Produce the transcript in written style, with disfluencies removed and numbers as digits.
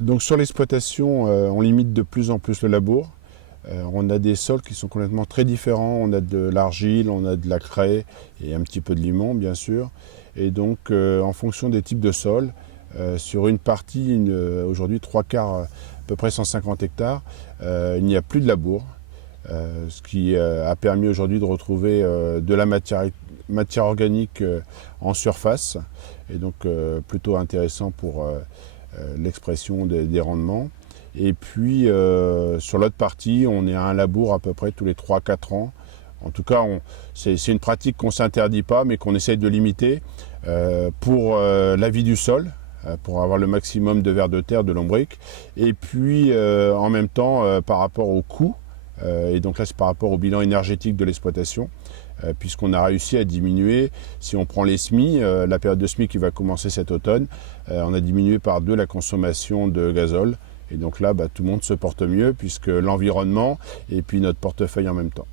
Donc sur l'exploitation, on limite de plus en plus le labour. On a des sols qui sont complètement très différents. On a de l'argile, on a de la craie et un petit peu de limon, bien sûr. Et donc, en fonction des types de sols, sur une partie, aujourd'hui 3/4, à peu près 150 hectares, il n'y a plus de labour. Ce qui a permis aujourd'hui de retrouver de la matière organique en surface. Et donc, plutôt intéressant pour l'expression des rendements. Et puis sur l'autre partie, on est à un labour à peu près tous les 3-4 ans. En tout cas, c'est une pratique qu'on ne s'interdit pas, mais qu'on essaye de limiter pour la vie du sol, pour avoir le maximum de vers de terre, de lombric. Et puis en même temps, par rapport au coût, et donc là c'est par rapport au bilan énergétique de l'exploitation, puisqu'on a réussi à diminuer, si on prend les semis, la période de semis qui va commencer cet automne, on a diminué par 2 la consommation de gazole. Et donc là, tout le monde se porte mieux, puisque l'environnement et puis notre portefeuille en même temps.